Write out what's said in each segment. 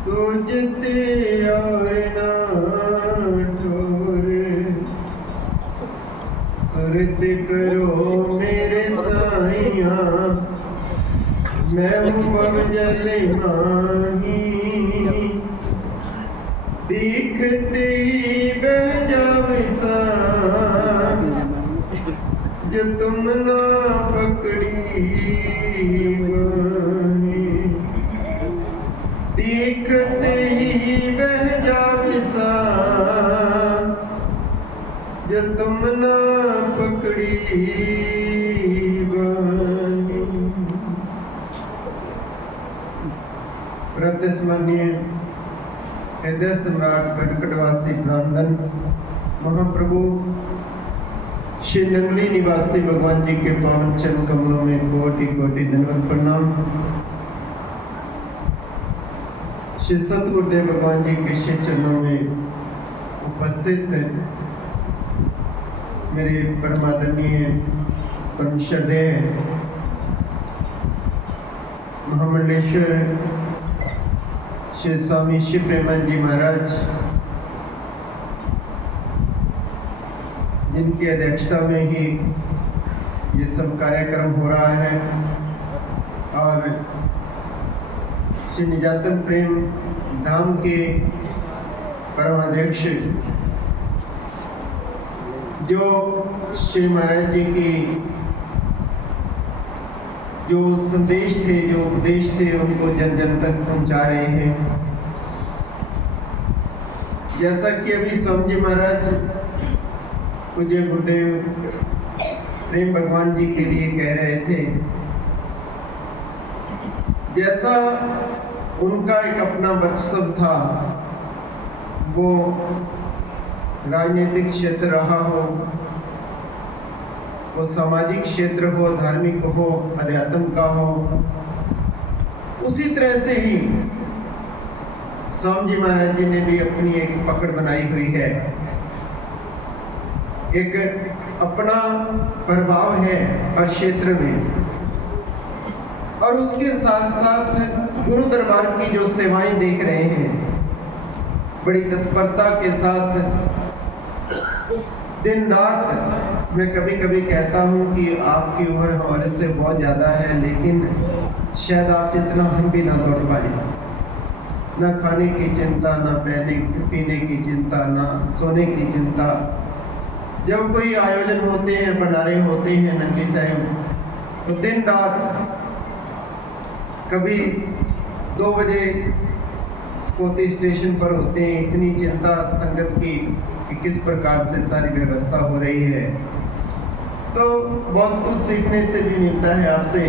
सोचते और ना ठोर सुरत करो मेरे साइया, मैं हूँ बवजल माही। दिखते ही बह जावे सा जो तुम ना पकड़ी बाही। दिखते ही बह जावे सा जो तुम ना पकड़ी बाही। प्रतिस्मरणीय हृदय सम्राट कटकटवासी प्रांगण महाप्रभु श्री नंगली निवासी भगवान जी के पावन चरण कमलों में कोटि कोटि दंडवत प्रणाम। श्री सतगुरुदेव भगवान जी के श्री चरणों में उपस्थित मेरे परमादरणीय परम श्रद्धेय महामंडलेश्वर श्री स्वामी शिव प्रेमानंद जी महाराज, जिनकी अध्यक्षता में ही ये सब कार्यक्रम हो रहा है, और श्री निजातन प्रेम धाम के परमाध्यक्ष जो श्री महाराज जी की जो संदेश थे, जो उपदेश थे, उनको जन जन तक पहुंचा रहे हैं। जैसा कि अभी स्वामी जी महाराज पूज्य गुरुदेव प्रेम भगवान जी के लिए कह रहे थे, जैसा उनका एक अपना वर्चस्व था, वो राजनीतिक क्षेत्र रहा हो, वो सामाजिक क्षेत्र हो, धार्मिक हो, अध्यात्म का हो, उसी तरह से ही स्वामी जी महाराज जी ने भी अपनी एक पकड़ बनाई हुई है, एक अपना प्रभाव है हर क्षेत्र में। और उसके साथ साथ गुरु दरबार की जो सेवाएं देख रहे हैं, बड़ी तत्परता के साथ दिन रात। मैं कभी कभी कहता हूँ कि आपकी उम्र हमारे से बहुत ज़्यादा है, लेकिन शायद आप जितना हम भी ना दौड़ पाए। ना खाने की चिंता, ना पीने की चिंता, ना सोने की चिंता। जब कोई आयोजन होते हैं, भंडारे होते हैं नंगली साहिब, तो दिन रात कभी 2 बजे स्कोती स्टेशन पर होते हैं। इतनी चिंता संगत की कि किस प्रकार से सारी व्यवस्था हो रही है। तो बहुत कुछ सीखने से भी मिलता है आपसे।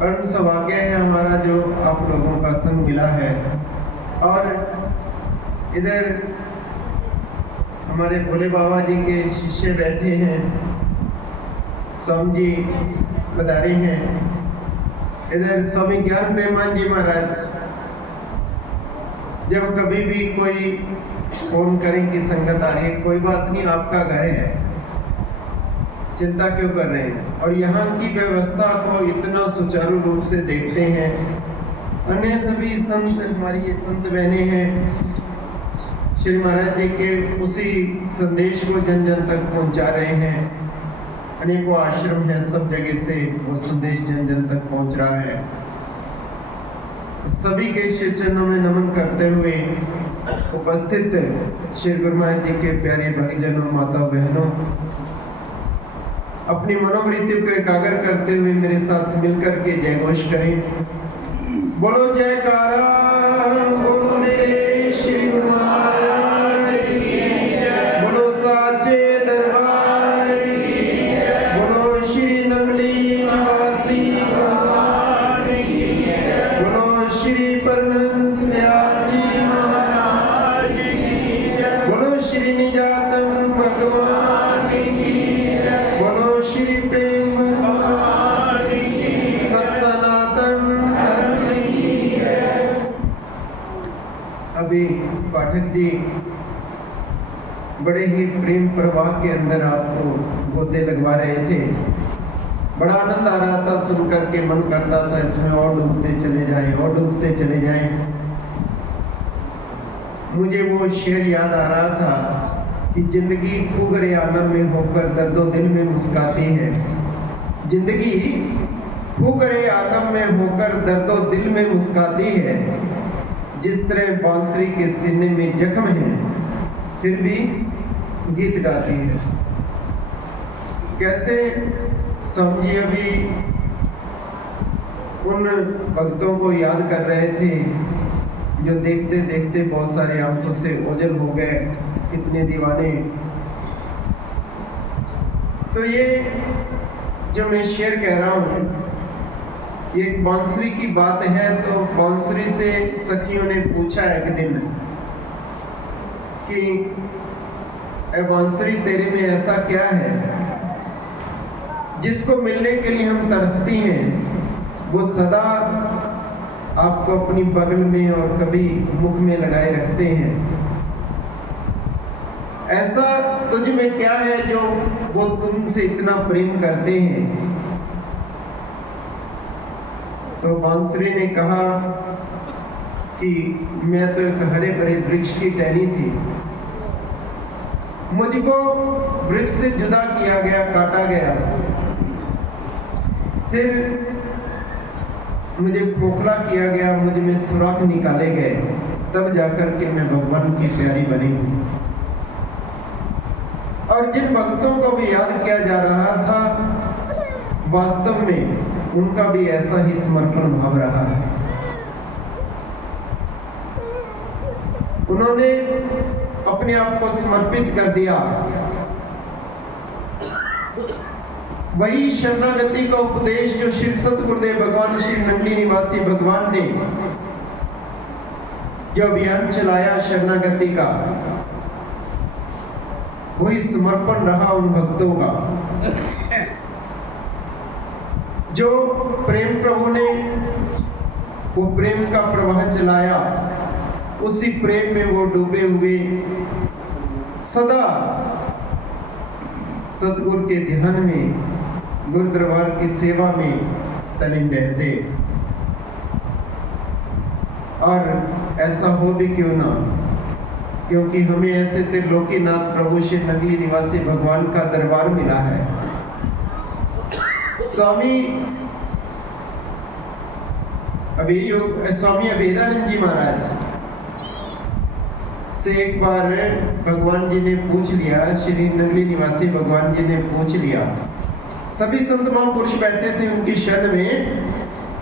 परम सौभाग्य है हमारा जो आप लोगों का संग मिला है। और इधर हमारे भोले बाबा जी के शिष्य बैठे हैं, स्वामी जी पधारे हैं। इधर स्वामी ज्ञान प्रेमानंद जी महाराज, जब कभी भी कोई फोन करें कि संगत आ रही है, कोई बात नहीं, आपका घर है, चिंता क्यों कर रहे हैं। और यहाँ की व्यवस्था को इतना सुचारू रूप से देखते हैं। अन्य सभी संत, हमारी ये संत बहनें हैं, श्री महाराज जी के उसी संदेश को जन जन तक पहुँचा रहे हैं। अनेकों आश्रम हैं, सब जगह से वो संदेश जन जन तक पहुँच रहा है। सभी के श्री चरणों में नमन करते हुए उपस्थित श्री गुरु महाराज जी के प्यारे भक्तजनों, माता बहनों, अपनी मनोवृत्ति को एकाग्र करते हुए मेरे साथ मिलकर के जय घोष करें। बोलो जयकारा, बोलो मेरे श्री गुरु महाराज की जय, बोलो साचे दरबार की जय, बोलो श्री नंगली निवासी भगवान की जय, बोलो श्री परमहंस दयाल जी महाराज की जय, बोलो श्री निजातन भगवान की जय, बोलो श्री प्रेम भगवान की सत सनातन धर्म की जय। अभी पाठक जी बड़े ही प्रेम प्रवाह के अंदर आपको गोते लगवा रहे थे। बड़ा आनंद आ रहा था, सुन करके मन करता था इसमें और डूबते चले जाएं और डूबते चले जाएं। मुझे वो शेर याद आ रहा था कि जिंदगी खूगरे आलम में होकर दर्दो दिल में मुस्काती है। जिंदगी खूगरे आलम में होकर दर्दो दिल में मुस्काती है। जिस तरह बांसुरी के सीने में जख्म है फिर भी गीत गाती है। कैसे स्वामी जी अभी उन भक्तों को याद कर रहे थे जो देखते देखते बहुत सारे आंखों से ओझल हो गए, कितने दीवाने। तो ये जो मैं शेर कह रहा हूँ ये एक बांसुरी की बात है। तो बांसुरी से सखियों ने पूछा एक दिन कि ए बांसुरी तेरे में ऐसा क्या है जिसको मिलने के लिए हम तड़पती हैं, वो सदा आपको अपनी बगल में और कभी मुख में लगाए रखते हैं। ऐसा तुझ में क्या है जो वो तुमसे इतना प्रेम करते हैं। तो बांसुरी ने कहा कि मैं तो एक हरे भरे वृक्ष की टहनी थी, मुझको वृक्ष से जुदा किया गया, काटा गया, फिर मुझे खोखला किया गया, मुझ में सुराख निकाले गए, तब जाकर के मैं भगवान की प्यारी बनी हूँ। और जिन भक्तों को भी याद किया जा रहा था वास्तव में उनका भी ऐसा ही समर्पण भाव रहा है। उन्होंने अपने आप को समर्पित कर दिया। वही शरणागति का उपदेश जो श्री सतगुरुदेव भगवान श्री नंगली निवासी भगवान ने जो अभियान चलाया शरणागति का, वही समर्पण रहा उन भक्तों का। जो प्रेम प्रभु ने वो प्रेम का प्रवाह चलाया, उसी प्रेम में वो डूबे हुए सदा सतगुरु के ध्यान में, गुरु दरबार की सेवा में तलीन रहते। और ऐसा हो भी क्यों ना, क्योंकि हमें ऐसे त्रिलोकीनाथ प्रभु श्री नंगली निवासी भगवान का दरबार मिला है। स्वामी अभेदानंद जी महाराज से एक बार भगवान जी ने पूछ लिया, श्री नंगली निवासी भगवान जी ने पूछ लिया, सभी संत महापुरुष बैठे थे उनकी शरण में,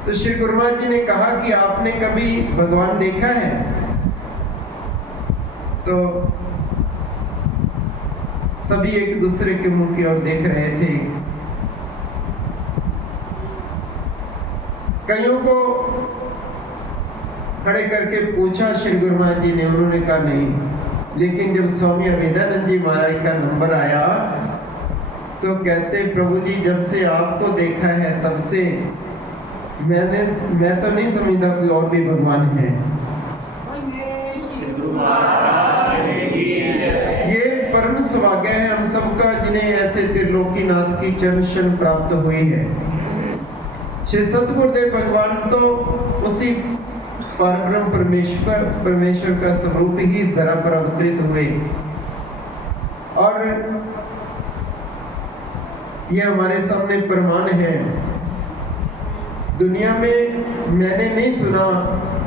तो श्री गुरु महाराज जी ने कहा कि आपने कभी भगवान देखा है? तो सभी एक दूसरे के मुंह की ओर देख रहे थे। कईयों को खड़े करके पूछा श्री गुरु महाराज जी ने, उन्होंने कहा नहीं। लेकिन जब स्वामी अभेदानंद जी महाराज का नंबर आया तो कहते, प्रभु जी जब से आपको देखा है तब से मैं तो नहीं समझता कोई और भी भगवान है। ये परम सौभाग्य है हम सबका जिन्हें ऐसे त्रिलोकीनाथ की चरण शरण प्राप्त हुई है। श्री सतगुरुदेव भगवान तो उसी परब्रह्म परमेश्वर का स्वरूप ही इस धरा पर अवतरित हुए। और ये हमारे सामने प्रमाण है। दुनिया में मैंने नहीं सुना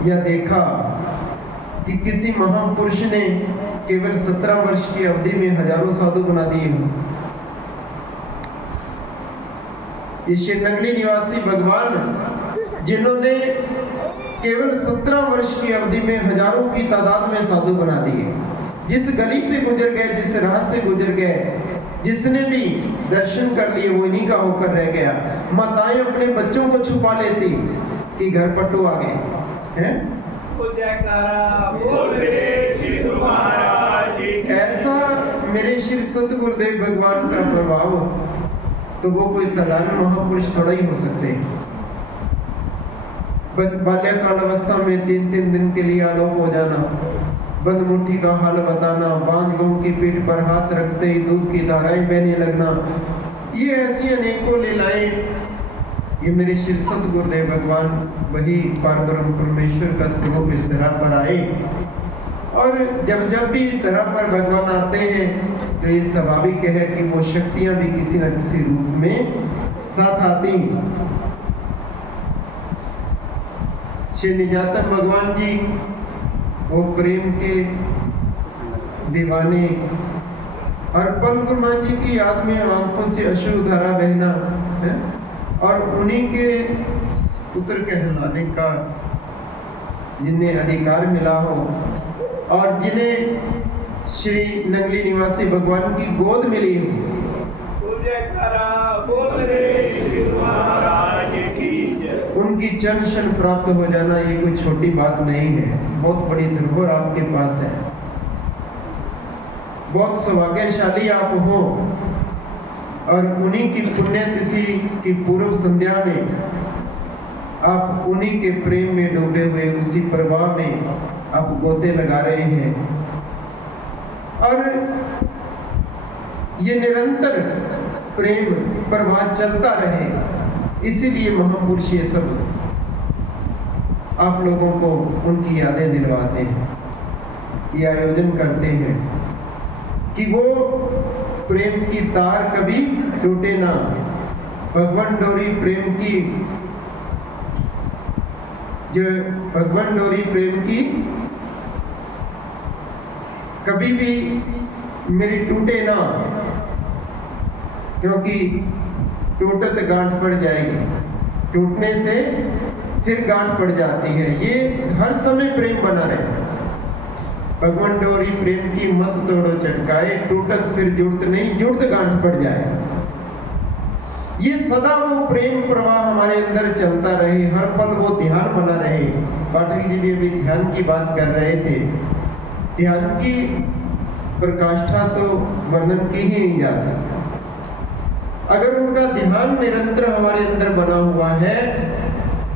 या देखा कि किसी महापुरुष ने केवल 17 वर्ष की अवधि में हजारों साधु बना दिए हों। ये श्री नंगली निवासी भगवान जिन्होंने केवल 17 वर्ष की अवधि में हजारों की तादाद में साधु बना दिए। जिस गली से गुजर गए, जिस राह से गुजर गए, जिसने भी दर्शन कर लिए वो इन्हीं का होकर रह गया। माताएं अपने बच्चों को छुपा लेती कि घर पट्टू आ गए हैं। ऐसा मेरे श्री सतगुरुदेव भगवान का प्रभाव, तो वो कोई साधारण महापुरुष थोड़ा ही हो सकते हैं। बाल्यकाल अवस्था में 3-3 दिन के लिए आलोप हो जाना, बंद मुट्ठी का हाल बताना, बांझ गऊ की पीठ पर हाथ रखते ही दूध की धाराएं बहने लगना, ये ऐसी अनेकों लीलाएं ये मेरे श्री सत गुरुदेव भगवान वही परब्रह्म परमेश्वर का स्वरूप इस तरह पर आए। और जब भी इस तरह पर भगवान आते हैं तो ये स्वाभाविक है कि वो शक्तियां भी किसी न किसी रूप में साथ आती हैं। श्री निजातम भगवान जी वो प्रेम के दीवाने, और पल गुरु मां जी की याद में आंखों से अश्रु धारा बहना है, और उन्हीं के पुत्र कहलाने का जिन्हें अधिकार मिला हो, और जिन्हें श्री नंगली निवासी भगवान की गोद मिली हो। उनकी चरण शरण प्राप्त हो जाना ये कोई छोटी बात नहीं है, बहुत बड़ी धरोहर आपके पास है। बहुत सौभाग्यशाली आप हो, और उन्हीं की पुण्यतिथि की पूर्व संध्या में आप उन्हीं के प्रेम में डूबे हुए उसी प्रवाह में आप गोते लगा रहे हैं। और ये निरंतर प्रेम प्रवाह चलता रहे, इसीलिए महापुरुष ये सब आप लोगों को उनकी यादें दिलवाते हैं, ये आयोजन करते हैं कि वो प्रेम की तार कभी टूटे ना। भगवान डोरी प्रेम की, जो भगवान डोरी प्रेम की कभी भी मेरी टूटे ना, क्योंकि टूटत गांठ पड़ जाएगी, टूटने से फिर गांठ पड़ जाती है। ये हर समय प्रेम बना रहे। भगवान डोरी प्रेम की मत तोड़ो चटकाए, टूटत फिर जुड़त नहीं, जुड़त गांठ पड़ जाए। ये सदा वो प्रेम प्रवाह हमारे अंदर चलता रहे, हर पल वो ध्यान बना रहे। पाठक जी भी अभी ध्यान की बात कर रहे थे। ध्यान की प्रकाष्ठा तो वर्णन की ही नहीं जा सकता। अगर उनका ध्यान निरंतर हमारे अंदर बना हुआ है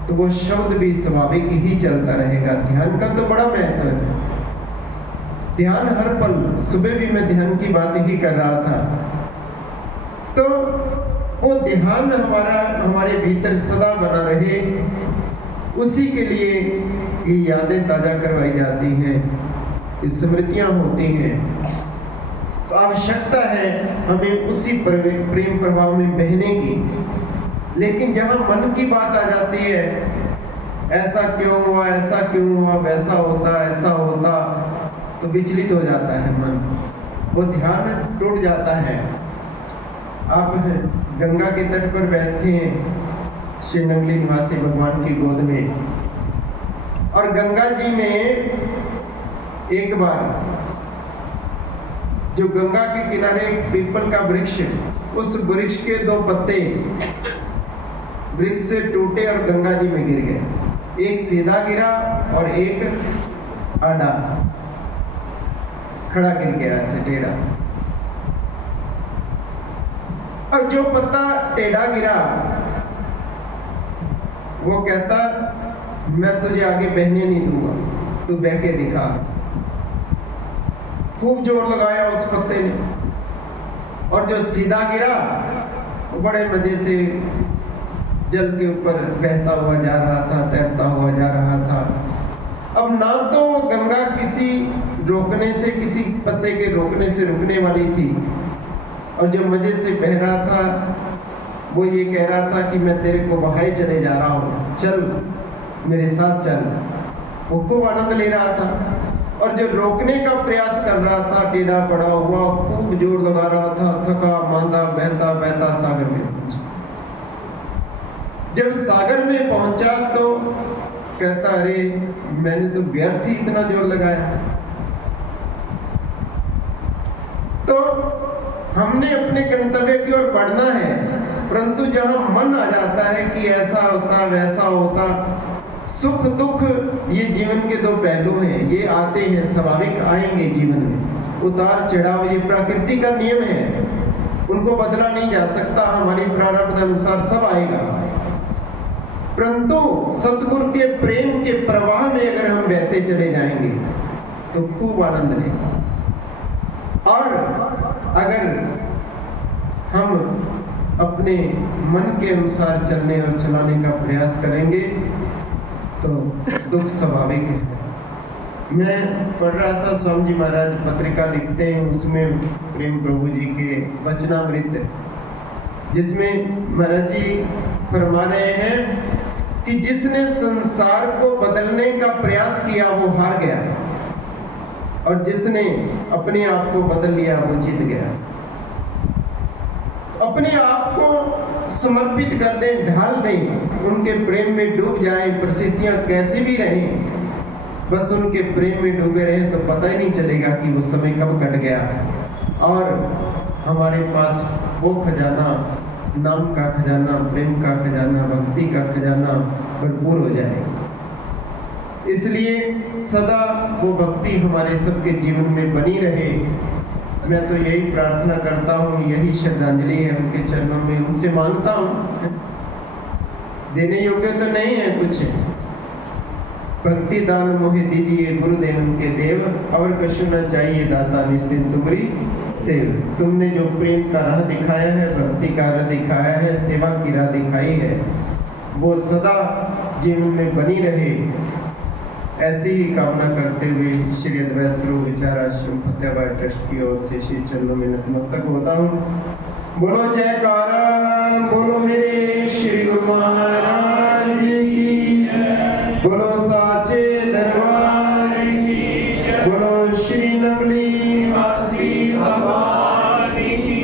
तो वो शब्द भी स्वाभाविक ही चलता रहेगा। ध्यान का तो बड़ा महत्व है। ध्यान हर पल, सुबह भी मैं ध्यान की बात ही कर रहा था, तो वो ध्यान हमारे भीतर सदा बना रहे, उसी के लिए ये यादें ताजा करवाई जाती हैं, स्मृतियां होती हैं। तो आवश्यकता है हमें उसी प्रेम प्रभाव में बहने की। लेकिन जहां मन की बात आ जाती है, ऐसा क्यों हुआ, ऐसा क्यों हुआ, वैसा होता, ऐसा होता, तो विचलित हो जाता है मन, वो ध्यान टूट जाता है। आप गंगा के तट पर बैठे हैं श्री नंगली निवासी भगवान की गोद में, और गंगा जी में एक बार जो गंगा के किनारे एक पीपल का वृक्ष, उस वृक्ष के दो पत्ते वृक्ष से टूटे और गंगा जी में गिर गए। एक सीधा गिरा और एक आड़ा खड़ा गिर गया, ऐसे टेढ़ा। और जो पत्ता टेढ़ा गिरा वो कहता, मैं तुझे आगे बहने नहीं दूंगा, तू बह के दिखा। खूब जोर लगाया उस पत्ते ने, और जो सीधा गिरा वो बड़े मजे से जल के ऊपर बहता हुआ जा रहा था, तैरता हुआ जा रहा था। अब ना तो वो गंगा किसी रोकने से, किसी पत्ते के रोकने से रुकने वाली थी, और जो मजे से बह रहा था वो ये कह रहा था कि मैं तेरे को बहाए चले जा रहा हूँ, चल मेरे साथ चल। वो खूब आनंद ले रहा था, और जो रोकने का प्रयास कर रहा था टेढ़ा पड़ा हुआ, खूब जोर लगा रहा था, थका मांदा बहता बहता सागर में पहुंचा। जब सागर में पहुंचा तो कहता, अरे मैंने तो व्यर्थ ही इतना जोर लगाया। तो हमने अपने गंतव्य की ओर बढ़ना है, परंतु जहां मन आ जाता है कि ऐसा होता वैसा होता, सुख दुख ये जीवन के दो पहलू हैं, ये आते हैं, स्वाभाविक आएंगे जीवन में, उतार चढ़ाव ये प्रकृति का नियम है, उनको बदला नहीं जा सकता, हमारी प्रारब्ध अनुसार सब आएगा। परंतु सतगुरु के प्रेम के प्रवाह में अगर हम बहते चले जाएंगे तो खूब आनंद लेंगे। और अगर हम अपने मन के अनुसार चलने और चलाने का प्रयास करेंगे तो दुख स्वाभाविक है। मैं पढ़ रहा था, स्वामी जी महाराज पत्रिका लिखते हैं, उसमें प्रेम प्रभु जी के वचनामृत, जिसमें महाराज जी फरमा रहे हैं कि जिसने संसार को बदलने का प्रयास किया वो हार गया, और जिसने अपने आप को बदल लिया वो जीत गया। अपने आप को समर्पित कर दें, ढाल दें, उनके प्रेम में डूब जाएं, परिस्थितियां कैसी भी रहें, बस उनके प्रेम में डूबे रहें तो पता ही नहीं चलेगा कि वो समय कब कट गया, और हमारे पास वो खजाना, नाम का खजाना, प्रेम का खजाना, भक्ति का खजाना भरपूर हो जाएगा। इसलिए सदा वो भक्ति हमारे सबके जीवन में बनी रहे। मैं तो यही प्रार्थना करता हूँ, यही श्रद्धांजलि है उनके चरणों में, उनसे मांगता हूँ। देने योग्य तो नहीं है कुछ, भक्ति दान मोहे दीजिए गुरुदेव उनके देव, और कछु न चाहिए दाता निस्दिन तुम्हारी सेव। तुमने जो प्रेम का राह दिखाया है, भक्ति का राह दिखाया है, सेवा की राह दिखाई है, वो सदा जीवन में बनी रहे, ऐसी ही कामना करते हुए श्री अद्वैत स्वरूप विचार आश्रम फतेहाबाद ट्रस्ट की ओर से श्री चरणों में नतमस्तक होता हूँ। बोलो जयकारा, बोलो मेरे श्री गुरु महाराज की, बोलो साचे दरबार की, बोलो श्री नवली निवासी भगवान की।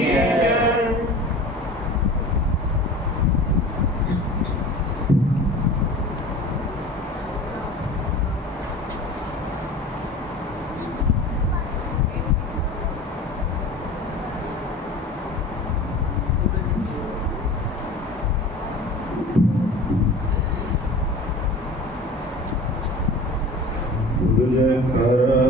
जयकारा